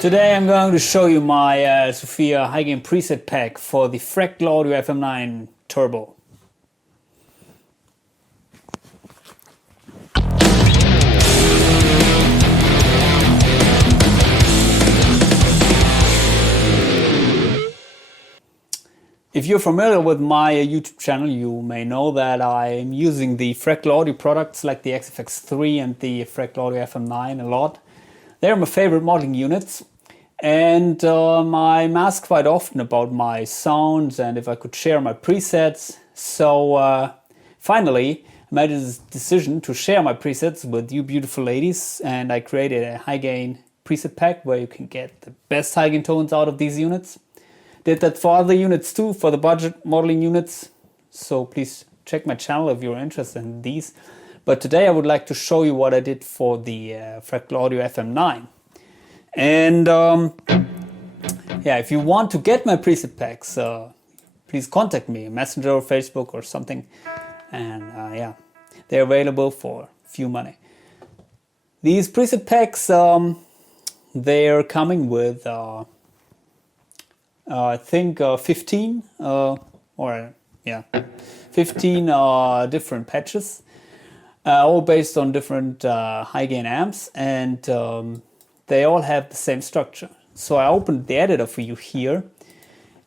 Today I'm going to show you my Sophia highgain preset pack for the Fractal Audio FM9 Turbo. If you're familiar with my YouTube channel, you may know that I'm using the Fractal Audio products like the AxeFx III and the Fractal Audio FM9 a lot. They're my favorite modeling units, and I'm asked quite often about my sounds and if I could share my presets. So finally I made a decision to share my presets with you beautiful ladies, and I created a highgain preset pack where you can get the best highgain tones out of these units. Did that for other units too, for the budget modeling units, so please check my channel if you're interested in these. But today I would like to show you what I did for the Fractal Audio FM9. And yeah, if you want to get my preset packs, please contact me, Messenger or Facebook or something. And yeah, they're available for few money. These preset packs, they're coming with I think 15 different patches, all based on different highgain amps, and they all have the same structure. So I opened the editor for you here,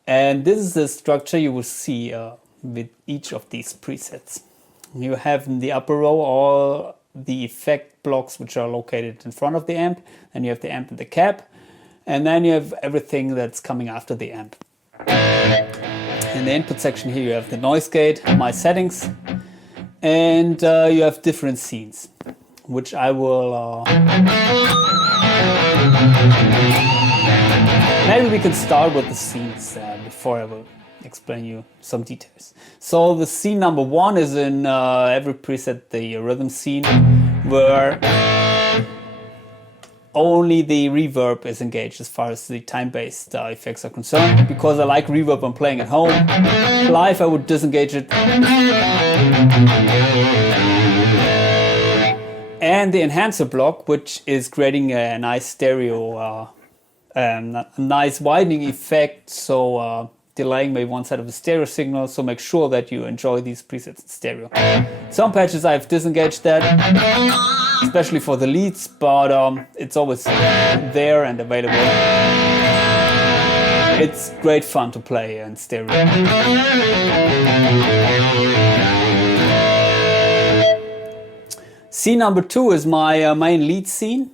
and this is the structure you will see with each of these presets. You have in the upper row all the effect blocks which are located in front of the amp, and you have the amp in the cab, and then you have everything that's coming after the amp. In the input section here you have the noise gate, my settings, and you have different scenes, which I will... Maybe we can start with the scenes before I will explain you some details. So the scene number one is in every preset, the rhythm scene, where only the reverb is engaged as far as the time-based effects are concerned, because I like reverb when playing at home. Live I would disengage it. And the enhancer block, which is creating a nice stereo, a nice widening effect, so delaying maybe one side of the stereo signal, so make sure that you enjoy these presets in stereo. Some patches I've disengaged that, especially for the leads, but it's always there and available. It's great fun to play in stereo. Scene number two is my main lead scene.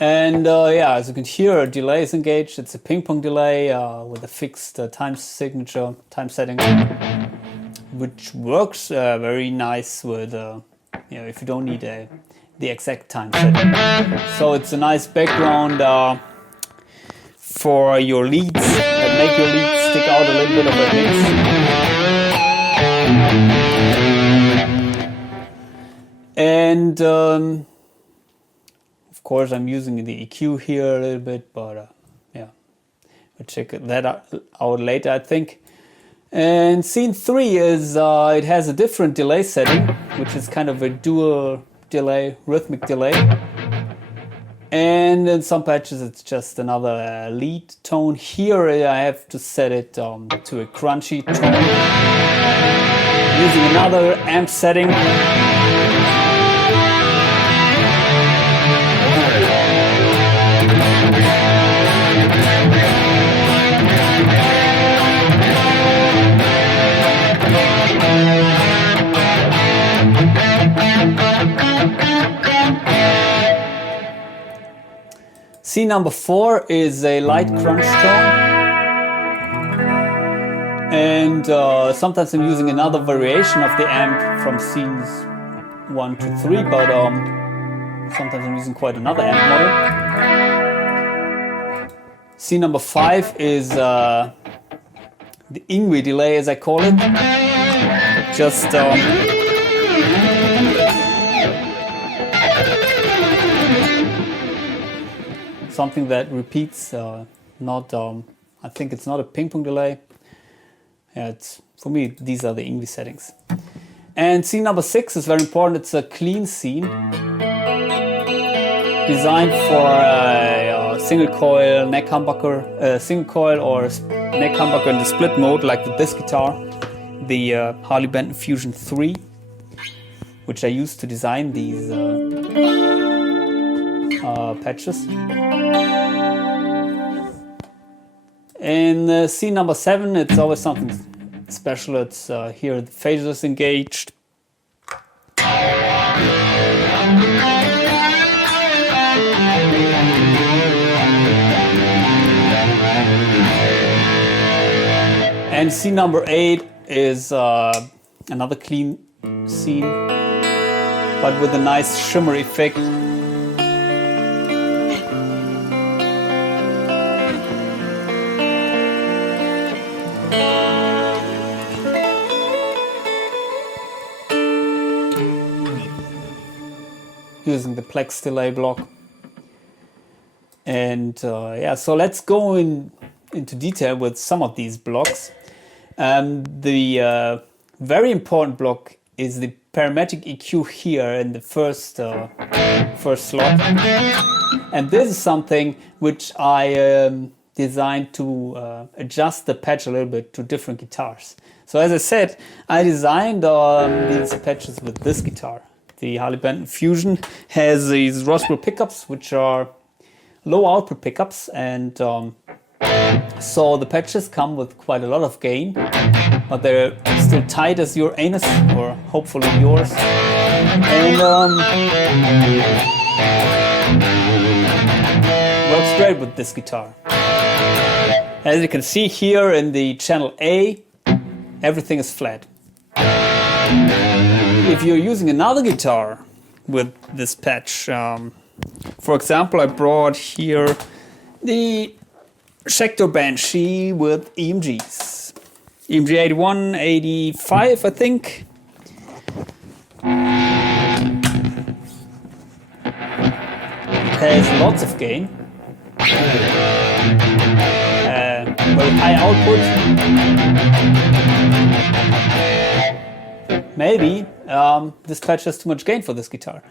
And yeah, as you can hear, a delay is engaged. It's a ping-pong delay with a fixed time signature, time setting, which works very nice with, you know, if you don't need the exact time setting. So it's a nice background for your leads, that make your leads stick out a little bit of a mix. And of course, I'm using the EQ here a little bit, but yeah, we'll check that out later, I think. And scene three is, it has a different delay setting, which is kind of a dual delay, rhythmic delay. And in some patches, it's just another lead tone. Here, I have to set it to a crunchy tone, using another amp setting. Scene number four is a light crunch tone, and sometimes I'm using another variation of the amp from scenes 1 to 3, but sometimes I'm using quite another amp model. Scene number 5 is the Ingwe delay, as I call it. Just something that repeats, not I think it's not a ping pong delay. yeah, for me, these are the Ingvi settings. And scene number 6 is very important. It's a clean scene designed for a single coil neck humbucker, single coil or neck humbucker in the split mode, like with this guitar, the Harley Benton Fusion 3, which I used to design these patches. In scene number 7, it's always something special. It's here the phaser is engaged. And scene number 8 is another clean scene, but with a nice shimmer effect. Using the Plex delay block. And yeah, so let's go into detail with some of these blocks. The very important block is the parametric EQ here in the first slot. And this is something which I designed to adjust the patch a little bit to different guitars. So as I said, I designed these patches with this guitar. The Harley Benton Fusion has these Roswell pickups, which are low output pickups, and so the patches come with quite a lot of gain, but they're still tight as your anus, or hopefully yours. And works great with this guitar. As you can see here in the channel A, everything is flat. If you're using another guitar with this patch, for example, I brought here the Schecter Banshee with EMGs. EMG 81, 85, I think. It has lots of gain. Very high output. Maybe this patch has too much gain for this guitar.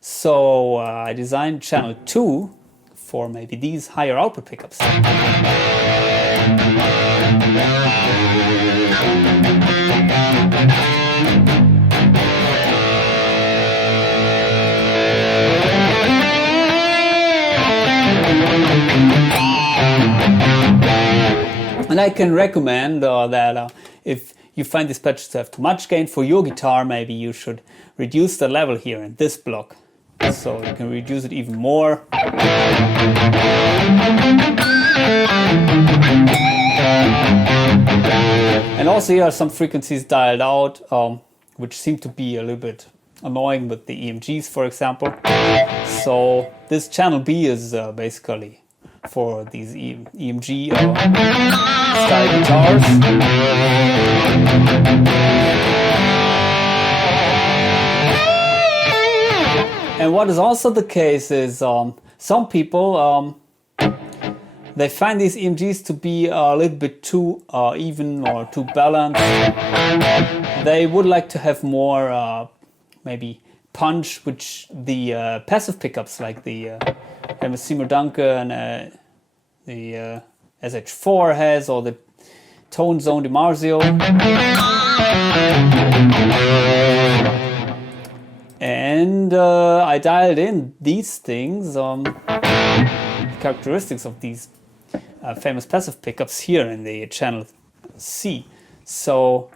So I designed channel 2 for maybe these higher output pickups. And I can recommend that if you find this patch to have too much gain for your guitar, maybe you should reduce the level here in this block. So you can reduce it even more. And also here are some frequencies dialed out, which seem to be a little bit annoying with the EMGs, for example. So this channel B is basically for these EMG style guitars. And what is also the case is some people they find these EMGs to be a little bit too even or too balanced. They would like to have more maybe punch, which the passive pickups like the famous Seymour Duncan and the SH4 has, or the Tone Zone DiMarzio. And I dialed in these things, the characteristics of these famous passive pickups here in the channel C. So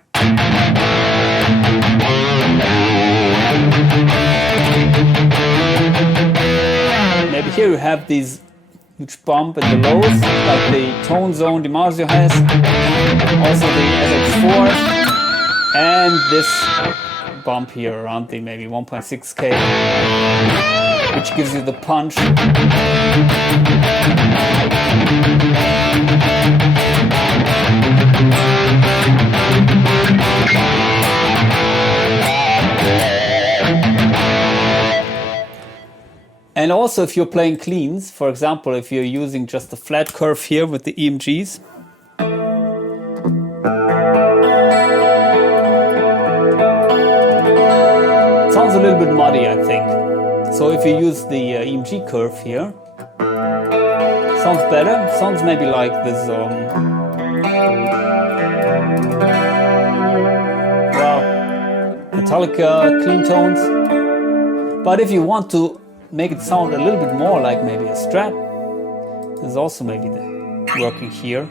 maybe here you have these huge bump in the lows, like the Tone Zone DiMarzio has, also the SX4, and this bump here around the maybe 1.6K, which gives you the punch. And also if you're playing cleans, for example, if you're using just a flat curve here with the EMGs, a little bit muddy, I think. So if you use the EMG curve here, sounds better. Sounds maybe like this, well, metallic clean tones. But if you want to make it sound a little bit more like maybe a Strat, there's also maybe working here.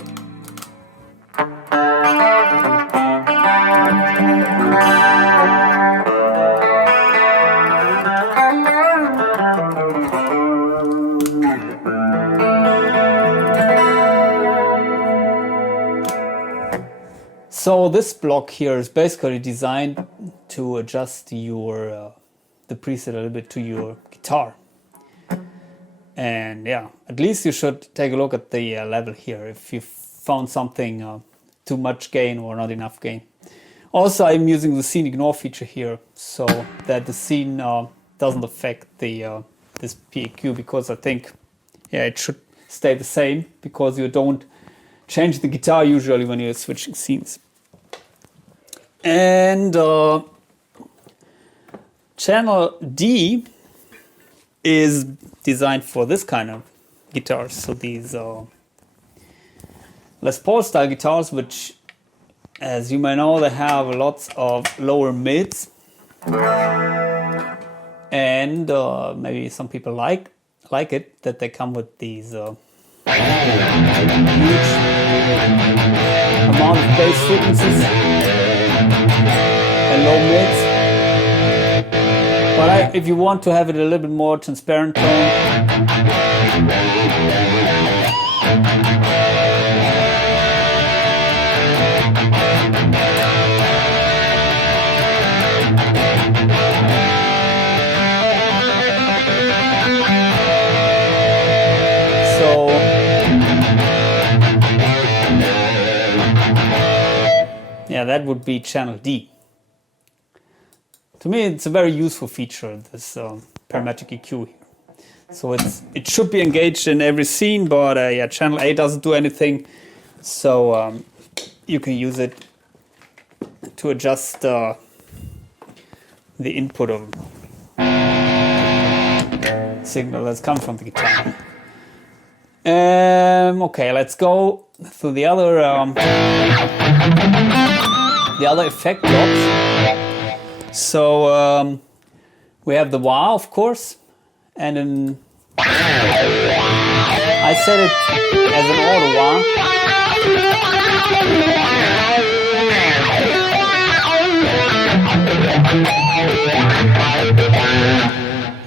So this block here is basically designed to adjust your the preset a little bit to your guitar. And yeah, at least you should take a look at the level here if you found something too much gain or not enough gain. Also, I'm using the scene ignore feature here so that the scene doesn't affect the this PAQ, because I think it should stay the same, because you don't change the guitar usually when you're switching scenes. And channel D is designed for this kind of guitars. So these Les Paul style guitars, which, as you may know, they have lots of lower mids, and maybe some people like it that they come with these huge amount of bass frequencies and low mids. But if you want to have it a little bit more transparent tone, yeah, that would be channel D. To me, it's a very useful feature, this parametric EQ here. So it should be engaged in every scene, but yeah, channel A doesn't do anything. So you can use it to adjust the input of signal that's coming from the guitar. Okay, let's go through the other effect blocks. So we have the wah, of course, and then I set it as an auto wah.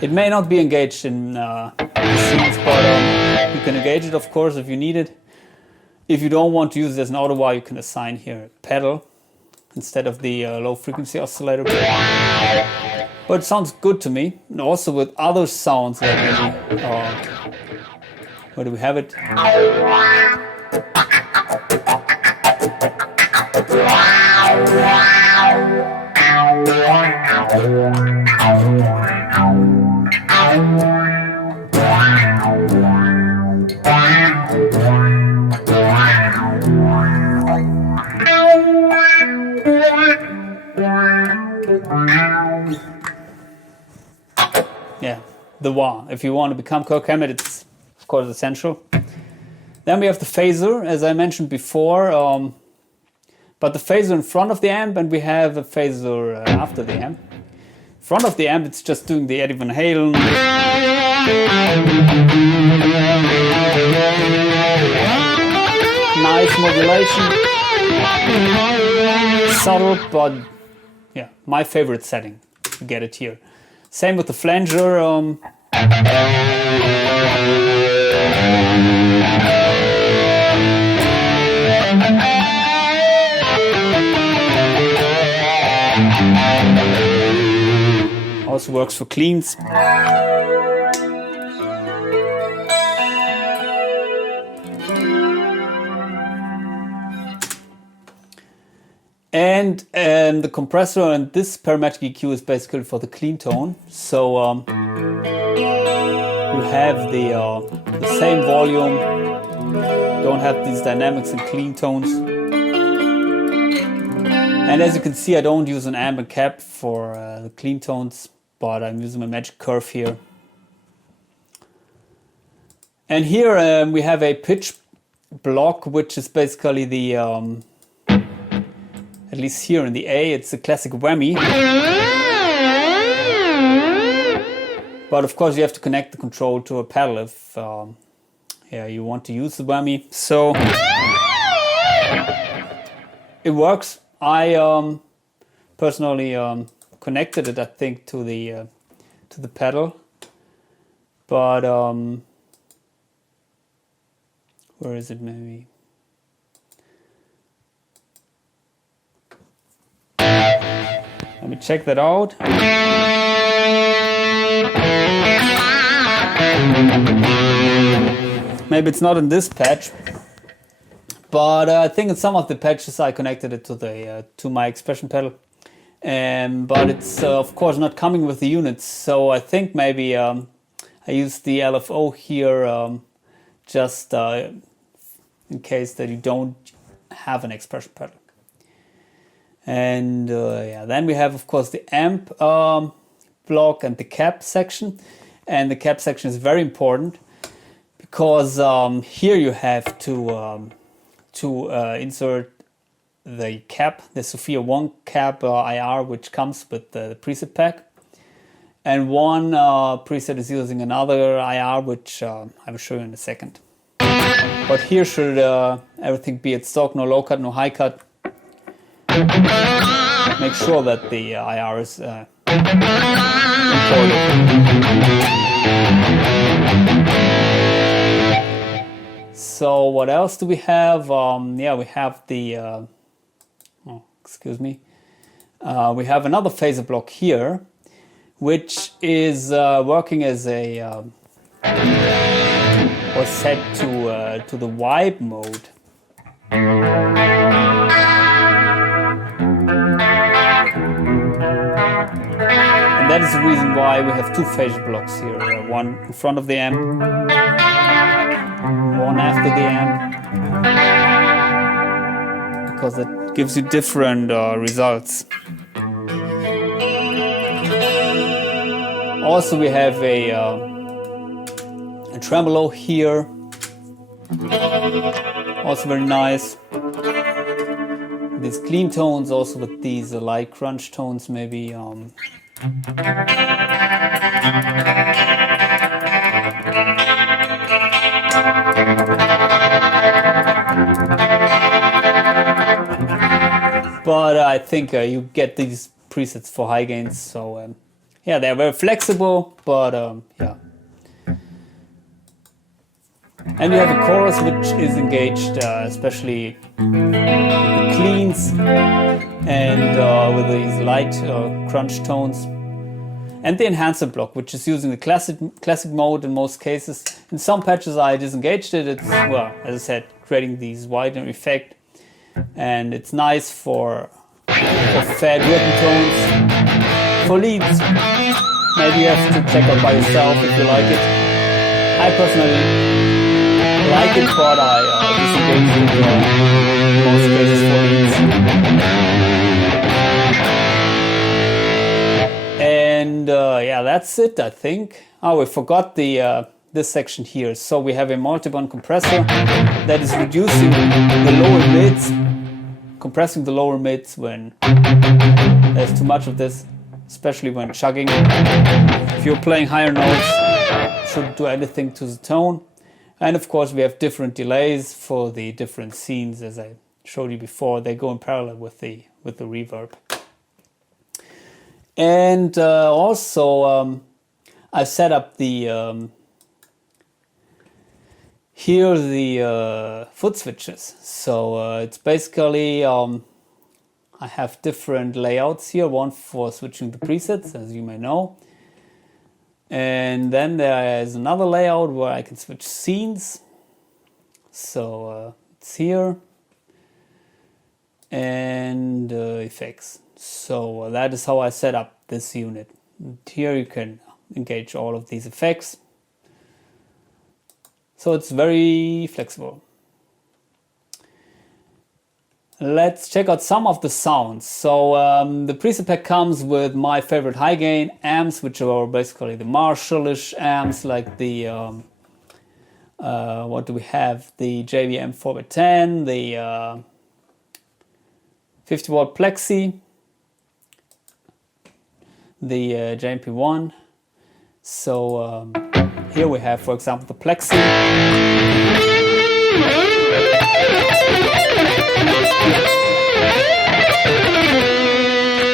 It may not be engaged in scenes, but you can engage it, of course, if you need it. If you don't want to use it as an auto wah, you can assign here a pedal instead of the low frequency oscillator. But it sounds good to me. And also with other sounds, like maybe, where do we have it? Yeah, the wah. If you want to become Kirk Hammett, it's of course essential. Then we have the phaser, as I mentioned before, but the phaser in front of the amp, and we have a phaser after the amp. In front of the amp, it's just doing the Eddie Van Halen. Nice modulation. Subtle, but yeah, my favorite setting. You get it here. Same with the flanger. Also works for cleans. And the compressor and this parametric EQ is basically for the clean tone. So you have the same volume, don't have these dynamics and clean tones. And as you can see, I don't use an amp and cap for the clean tones but I'm using my magic curve here. And here we have a pitch block, which is basically the, at least here in the A, it's a classic whammy. But of course you have to connect the control to a pedal if yeah, you want to use the whammy. So it works. I personally connected it, I think, to the pedal, but where is it? Maybe let me check that out. Maybe it's not in this patch, but I think in some of the patches I connected it to my expression pedal, but it's of course not coming with the units. So I think maybe I used the LFO here just in case that you don't have an expression pedal. And yeah, then we have of course the amp block and the cap section, and the cap section is very important because here you have to insert the cap, the Sofia I cap IR, which comes with the preset pack, and one preset is using another IR, which I will show you in a second. But here should everything be at stock, no low cut, no high cut. Make sure that the IR is imported. So what else do we have? Yeah, we have the, oh, excuse me. We have another phaser block here, which is working as a, or set to the wipe mode. And that is the reason why we have two phaser blocks here, one in front of the amp, one after the amp, because it gives you different results. Also we have a tremolo here, also very nice. These clean tones, also with these light crunch tones, maybe. But I think you get these presets for high gains, so yeah, they're very flexible, but yeah. And you have a chorus which is engaged, especially with the cleans and with these light crunch tones. And the enhancer block, which is using the classic mode in most cases. In some patches I disengaged it. It's, well, as I said, creating these widener effect. And it's nice for fad rhythm tones. For leads, maybe you have to check out by yourself if you like it. I personally like it, but I disengage it in most cases for leads. And yeah, that's it, I think. Oh, we forgot the this section here. So we have a multi-band compressor that is reducing the lower mids, compressing the lower mids when there's too much of this, especially when chugging. If you're playing higher notes, shouldn't do anything to the tone. And of course we have different delays for the different scenes, as I showed you before. They go in parallel with the reverb. And also I've set up the here the foot switches. So it's basically I have different layouts here, one for switching the presets, as you may know. And then there is another layout where I can switch scenes. So it's here. And effects. So that is how I set up this unit. And here you can engage all of these effects. So it's very flexible. let's check out some of the sounds. So the preset pack comes with my favorite high gain amps, which are basically the Marshall-ish amps, like the what do we have? The JVM 4x10, the 50 watt Plexi, the JMP1. So here we have, for example, the Plexi.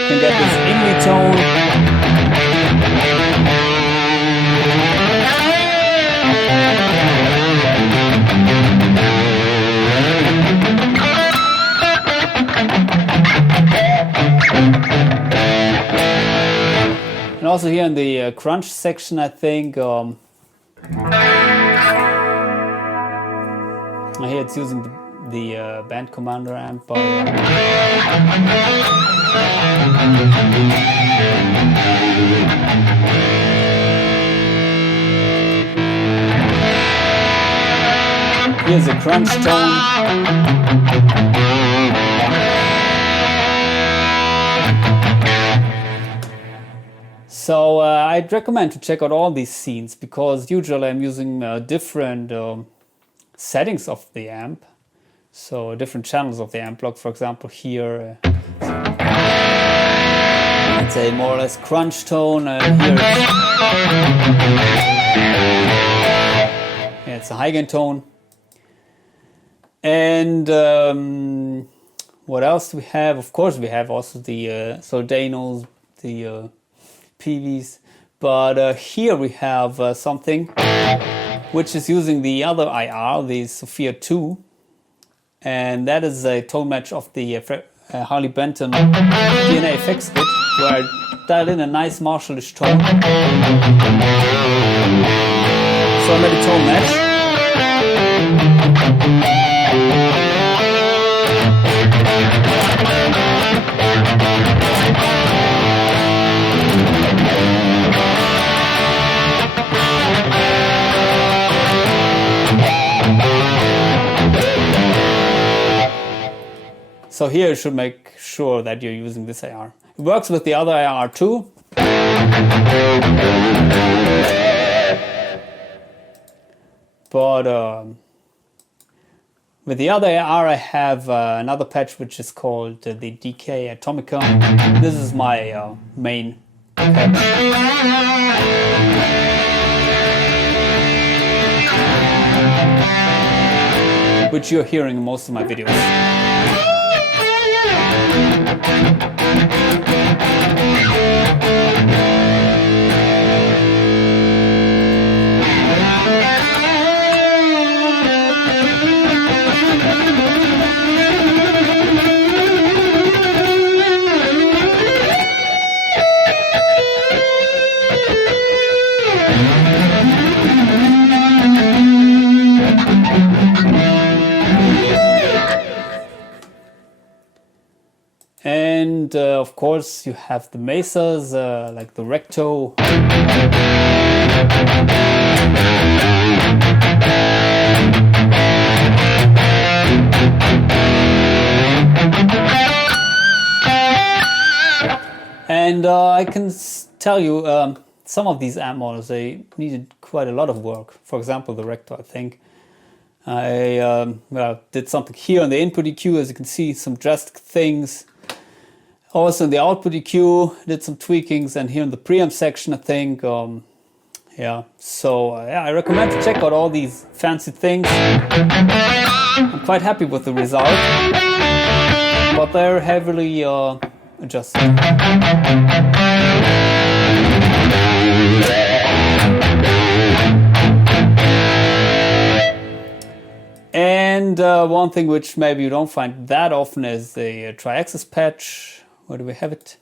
You can get this indie tone. And also here in the crunch section, I think here it's using the band commander amp. Here's a crunch tone. So I'd recommend to check out all these scenes, because usually I'm using different settings of the amp. So different channels of the amp block. For example, here it's a more or less crunch tone. Here it's a high gain tone. And what else do we have? Of course, we have also the Soldanos, the PVs, but here we have something which is using the other IR, the Sofia II, and that is a tone match of the Harley Benton DNA FxGit, where I dialed in a nice Marshall-ish tone. So I made a tone match. So here you should make sure that you're using this IR. It works with the other IR too. But with the other IR I have another patch which is called the DK Atomicon. This is my main patch. Which you're hearing in most of my videos. And of course you have the Mesas, like the Recto. And I can tell you, some of these amp models, they needed quite a lot of work. For example, the Recto, I think. I did something here on the input EQ, as you can see, some drastic things. Also in the output EQ, did some tweakings, and here in the preamp section, I think, yeah. So yeah, I recommend to check out all these fancy things. I'm quite happy with the result, but they're heavily adjusted. And one thing which maybe you don't find that often is the tri-axis patch. Where do we have it?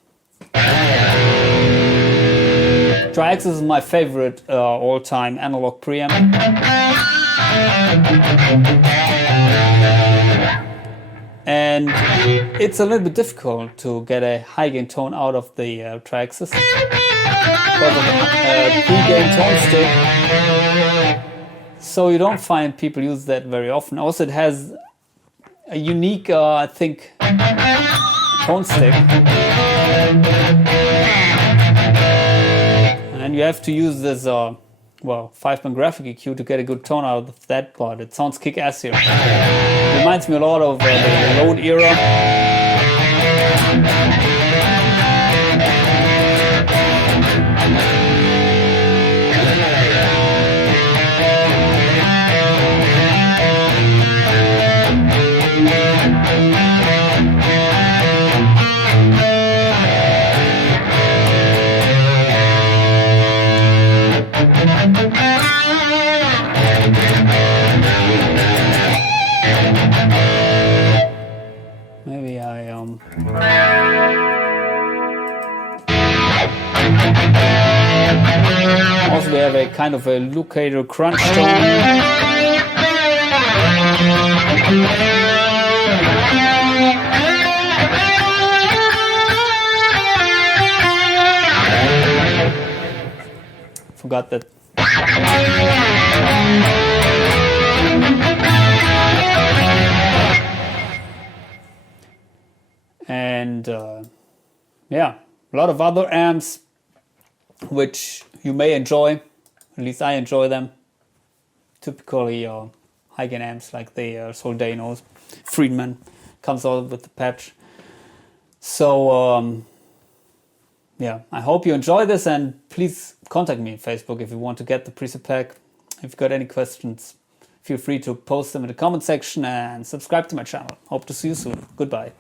Tri-axis is my favorite all-time analog preamp. And it's a little bit difficult to get a high gain tone out of the tri-axis because of the pre-gain tone stick. So you don't find people use that very often. Also, it has a unique, I think, tone stick. And you have to use this, well, 5-band graphic EQ to get a good tone out of that, but it sounds kick-ass here. It reminds me a lot of the Rode era. Maybe I also we have a kind of a locator crunch tone. Forgot that. And yeah, a lot of other amps which you may enjoy, at least I enjoy them. Typically high-gain amps like the Soldanos. Friedman comes out with the patch. So yeah, I hope you enjoy this, and please contact me on Facebook if you want to get the preset pack. If you've got any questions, feel free to post them in the comment section and subscribe to my channel. Hope to see you soon. Goodbye.